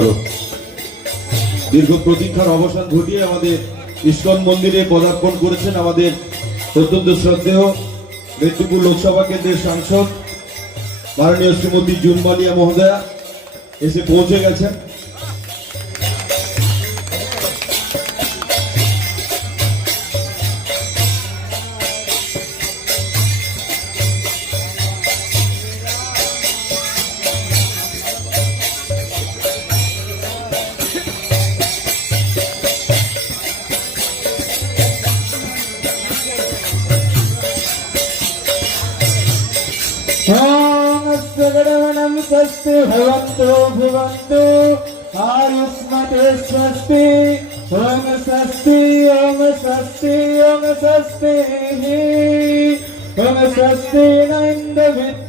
হ্যালো। দীর্ঘ প্রতীক্ষার অবসান ঘটিয়ে আমাদের ইস্কন মন্দিরে পদার্পণ করেছেন আমাদের অত্যন্ত শ্রদ্ধেয় মেদিনীপুর লোকসভা কেন্দ্রের সাংসদ মাননীয় শ্রীমতী জুন মালিয়া মহোদয়া এসে পৌঁছে গেছেন। सगड़वनम स्वस्ति भवन्तु भुवन्तु आयुष्मते स्वस्ति ओम स्वस्ति ओम स्वस्ति ओम स्वस्ति ओम स्वस्ति न इंद्र